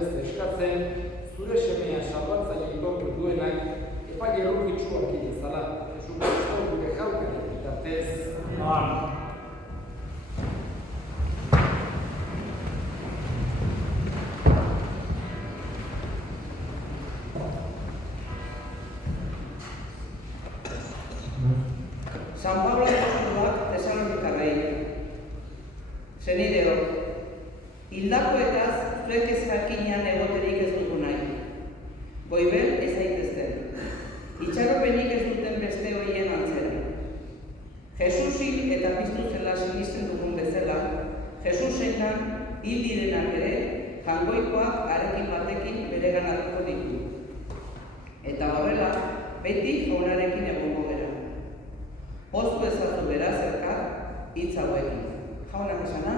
ez eskatzen, zure semea salbatzaile aitortu duenak, epaile errukitsuak dezala, Jesu Kristo gure jaukaren bitartez. Amen. San Pablo apostoluak Tesalonikarrei. Senideok, hildakoetaz zuek ez jakinean egoterik ez dugu nahi. Goibel ez zaitezten. Itxaropenik ez duten beste horien antzera. Jesusi eta piztu zela sinisten dugun bezala, Jesusetan hil direnak ere, jangoikoak harekin batekin bereganatuko ditu. Eta horrela, beti jaunarekin egongo gera. Poztu ezatu beraz elkar, hitz hauekin. Jaunak esana?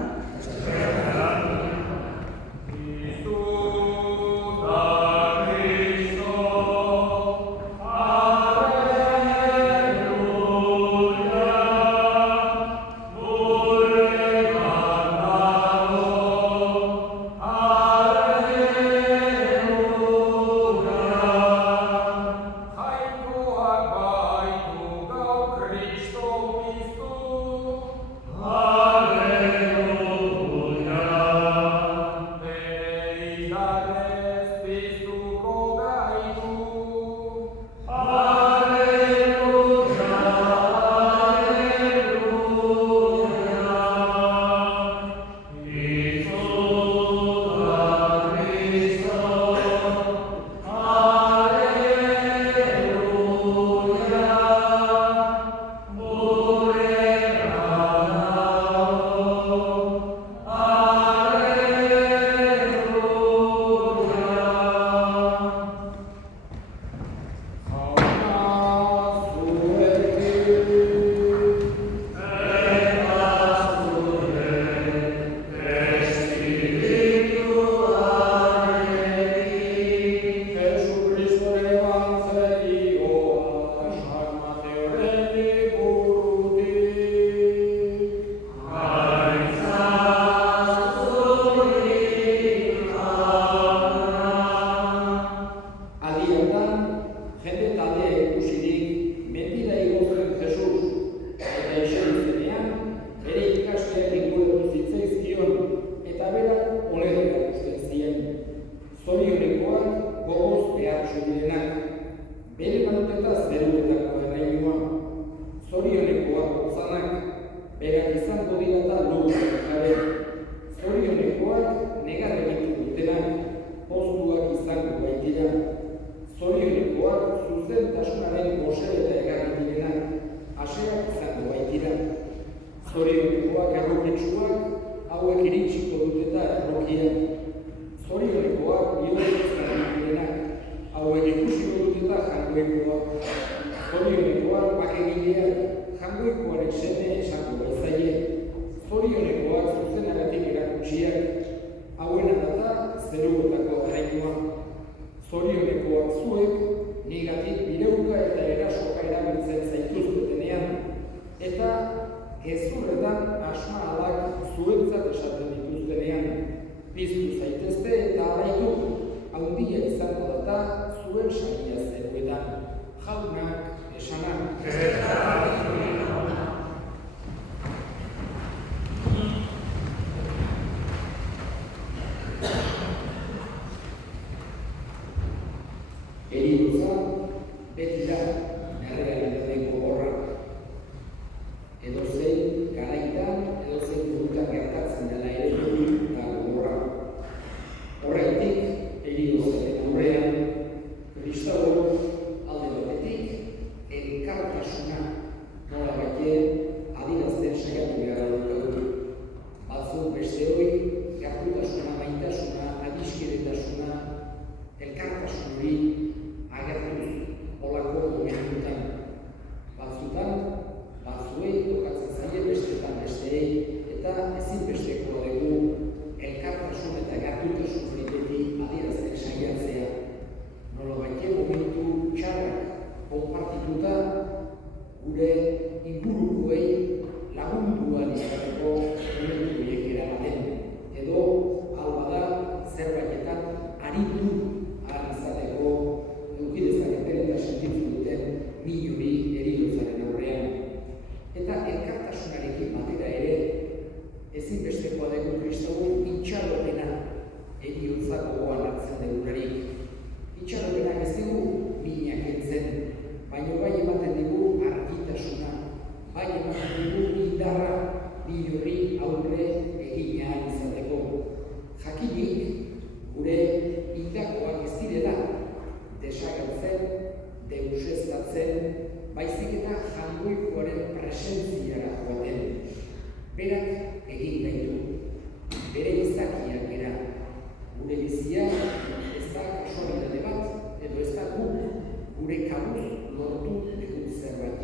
agindu ahal izateko eduki dezaketen eta sentitzen duten miloi heriotzaren aurrean. Eta elkartasunarekin batera ere, ezinbestekoa dugu Kristogun itxaropena heriotza gogoan hartzen dugularik. Itxaropenak ez dugu minak entzen, baina bai ematen dugu argitasuna, bai ematen dugu indarra miloi aurre egin ahal izateko. Jakinik, gure hildakoak ez direla desagertzen, deuseztatzen, baizik eta Jaungoikoaren presentziara joaten. Berak egin gaitu, bere izakiak bera. Gure bizia ez da kasualitate bat, edo ez da gure kabuz lortu dugun zerbait,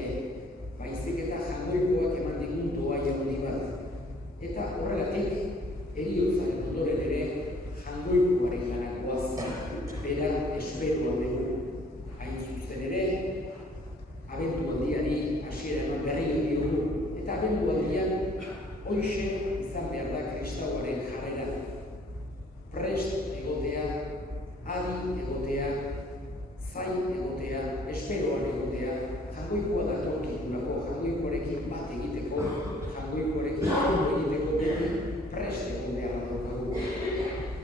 baizik eta Jaungoikoak eman digun toaia handi bat. Eta horregatik, heriotzaren ondoren ere Jaungoikoaren lanakoaz, bera esperoan dugu. Hain zuzen ere, abendualdiari hasiera eman berriro diogu, eta abendualdian hoixe izan behar da kristauaren jarrera. Prest egotea, adi egotea, zain egotea, esperoan egotea, Jaungoikoa datorkigulako, Jaungoikoarekin bat egiteko, Jaungoikoarekin ondo egiteko beti prest egon behar daukagu.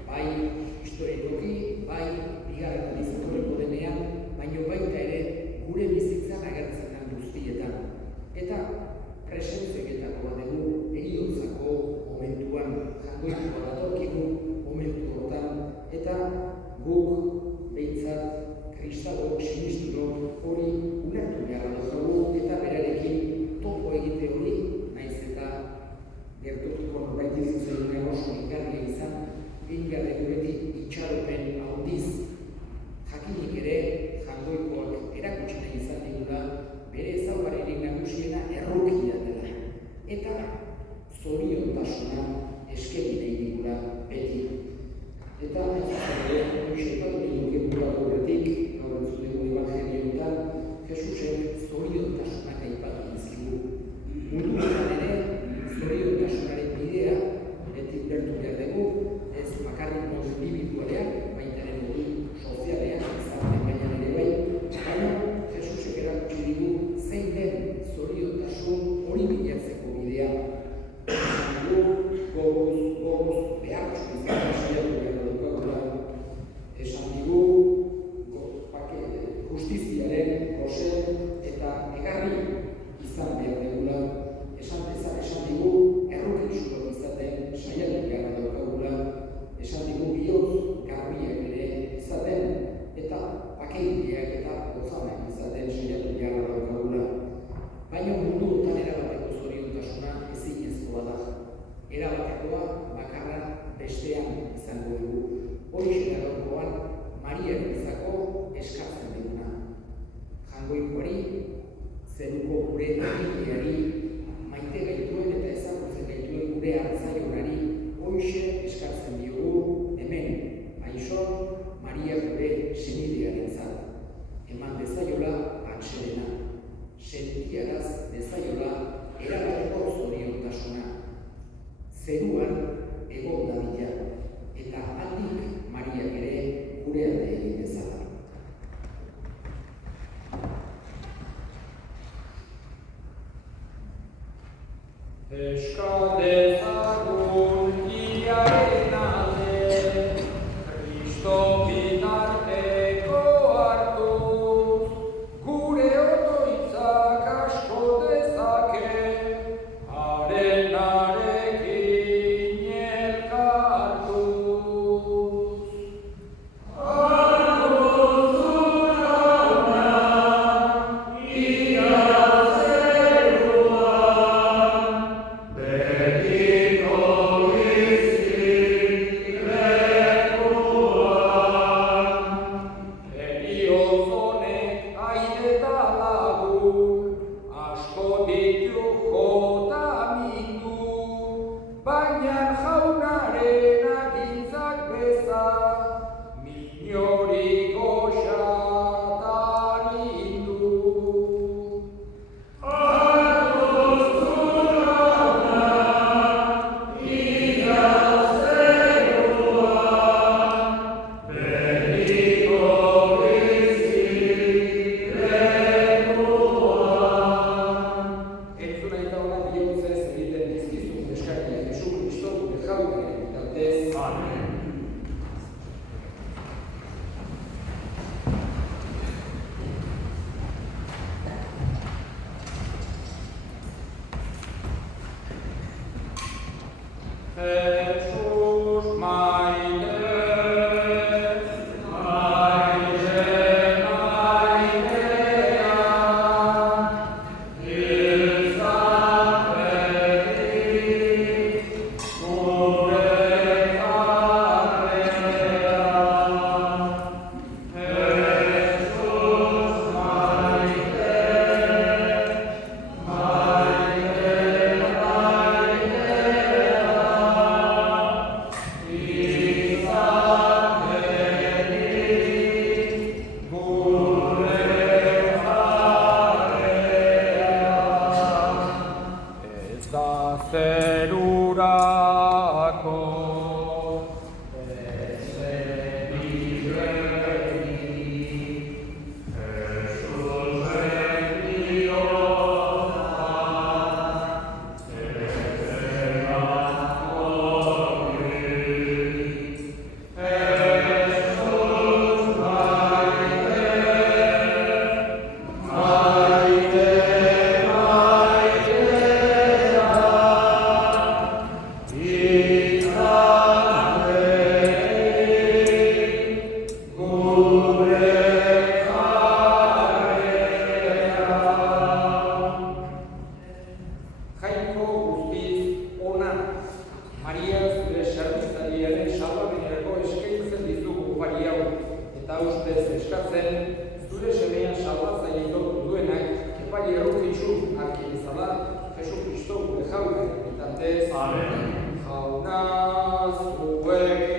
Bai historikoki, bai bigarren aldiz etorriko denean, baina baita ere gure bizitzan agertzen den guztietan. Eta presentzieketakoa dugu heriotzako momentuan, Jaungoikoa datorkigu momentu hortan, eta guk behintzat kristau sinisturo hori ulertu behar daukagu eta berarekin topo egite hori, naiz eta gertutuko norbait izuzen oso ikarria izan, egin behar dugu beti itxaropen handiz. Jakinik ere, Jaungoikoak erakutsi nahi izan digula, bere ezaugarririk nagusiena errukia dela. Eta zoriontasuna eskegi nahi digula beti. Eta sepatu dugu guratu horretik, gaur entzun dugu evangelioetan, Jesusek zoriontasunak aipatu dizkigu. Mundu honetan ere, zoriontasunaren bidea, beti ulertu behar dugu, ez bakarrik modu indibidualean, baita ere modu sozialean, izan baian ere bai, baina Jesusek erakutsi digu zein den zoriontasun hori bilatzeko bidea. Gogoz, behartsu izan saiatu behar daukagula. Esan digu, justiziaren, gozen eta egarri izan behar dugula. Esan digu, errukitzulok izaten saiatu behar daukagula. Esan digu, bihotz garbiak ere izaten, eta bakeideak eta gotzanak izaten saiatu behar daukagula. Baina mundu honetan erabateko zoriontasuna ezinezkoa da. Erabatekoa bakarra bestean izango dugu. Horixe gaurkoan Mariarentzako eskatzen duguna. Jaungoikoari, zeruko gure agileari, maite gaituen eta ezagutzen gaituen gure hartzaionari, horixe eskatzen diogu hemen, Maison Maria gure senidearentzat. Eman dezaiola atsedena, sentiaraz dezaiola erabateko zoriontasuna. Zeruan egon dadila, eta handik Mariak ere gure alde egin dezala. Eska dezagun iaren alde, Kristo bitarteko hartuz, gure otoitzak asko dezake, Amen. Jainko guztiz ona, Maria zure servizariaren salbabinerako eskaintzen dizugu opari hau, eta ustez eskatzen zure semean salbatzaile lortu duenak epai errukitzu arkibizala Jesu Kristo gure jauna, bitartez. Amen. Jauna zuekin.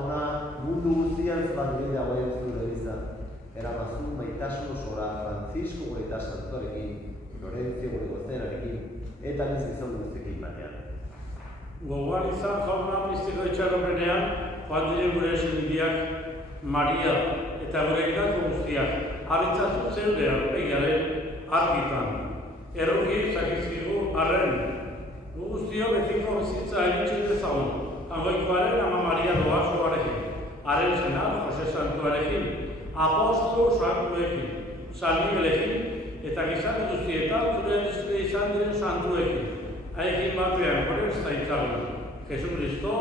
jauna, mundu guztian zenbat bide dagoen zure eliza. Eramazu maitasun osora Francisco gure eta santuarekin, Lorentzio gure gozenarekin, eta niz izan guztekin batean. Gogoan izan jauna mistiko itxaropenean, joan dire gure senideak Maria eta gure egitako guztiak, abitzatu zeudean begiaren argitan. Erruki zakizkigu arren, gu guztio betiko bizitza egitxe dezagun, Angoikoaren ama Maria Doazoarekin, haren senar Jose Santuarekin, apostolo santuekin, San Miguelekin, eta gizarte guztietan zure dizute izan diren santuekin. Haiekin batean gure ez da itzagun, Jesukristo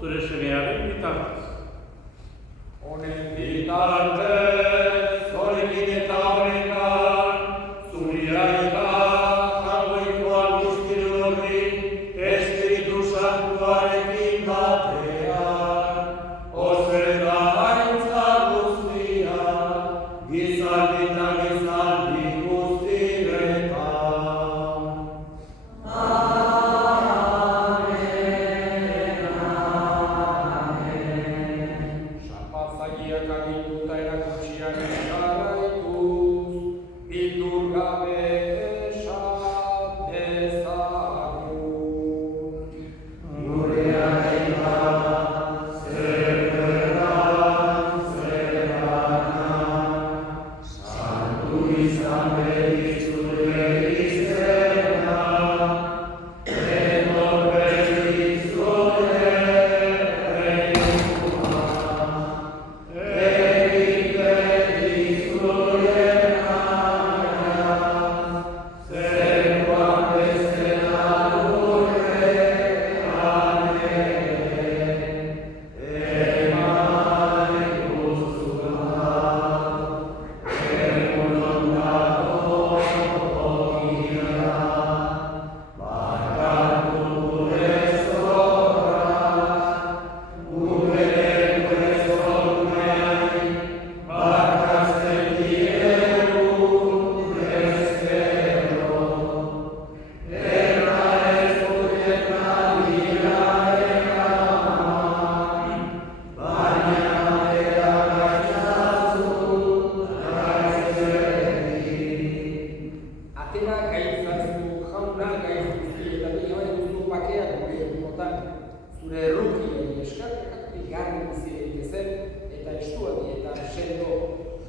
zure semearen bitartez. Honen bitartez, honekin eta honetan, zuria eta Angoikoan guztiru horri, Espiritu Santuarekin batean, oseta haintza guztia, gizaldi eta gizaldi guztietan. Salbatzaileak aginduta erakutsiak jarraituz, bildur gabe esan dezagun. Zure errukiei eskartak bigarren bizirik ezen eta estuadi eta sendo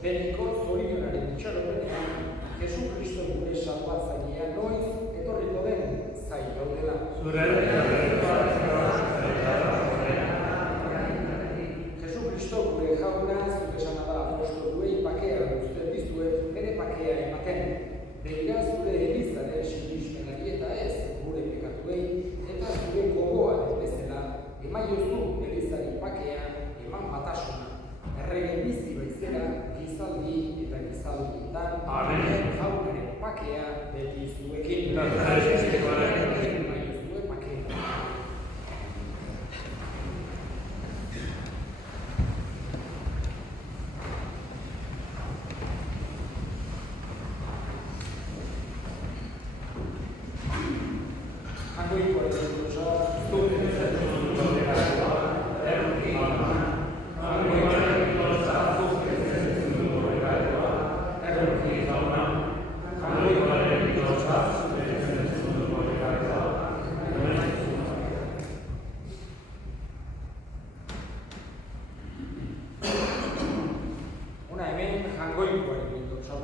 beniko zorionaren itxaropenean Jesukristo gure salbatzailea noiz etorriko den zai gaudela. Jesukristo gure jauna zuk esana da apostoluei pakea uzten dizuet bere pakea ematen. Begira zure elizaren sinismenari eta ez gure pekatuei eta zure gogoaren bezala emaiozu elizari pakea eman batasuna. Errege bizi baizera gizaldi eta gizaldietan jaunaren pakea beti zuekin. Emaiozue pakea.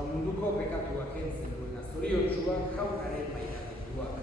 Munduko pekatuak entzen duena zoriontsua jaunaren maitatetuak.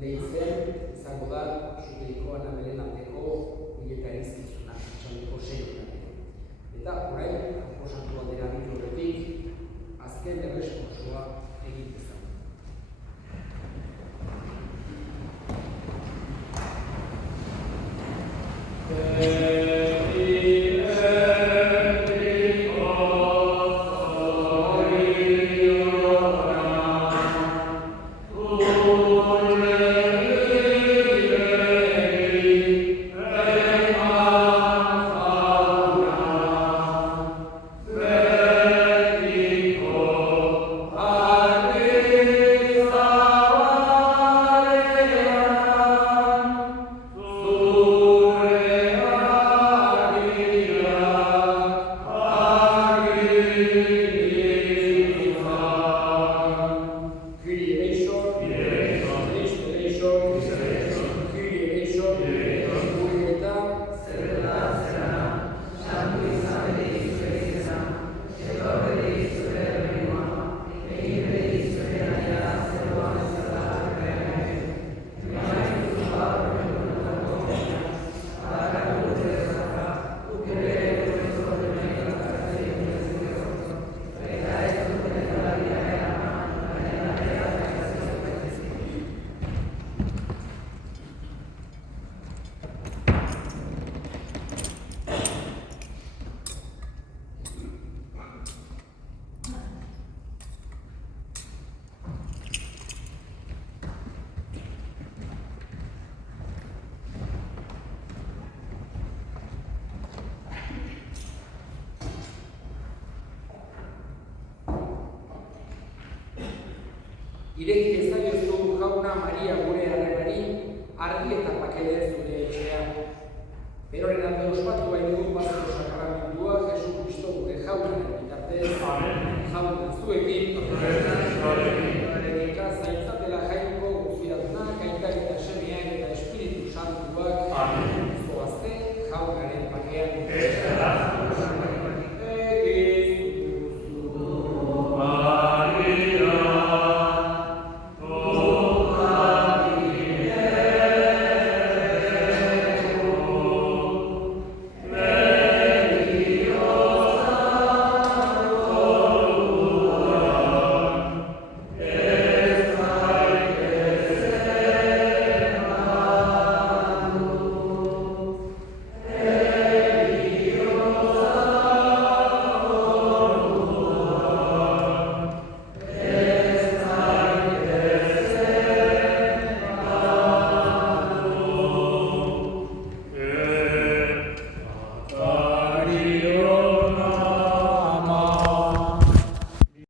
lehitzen izango da Zudeiko Anabelen aldeko biletarizkizuna, txaldeko seiotan. Eta orain, proposatu aldera bitu horretik, azken erresponsoa egin dezan. Ireki ezaiozu jauna Maria gure harremari, argi eta pakele zure etxea. Beroren alde ospatu baitugu bazko sakramendua, Jesu Kristo gure jaunaren bitartez. Jauna zuekin.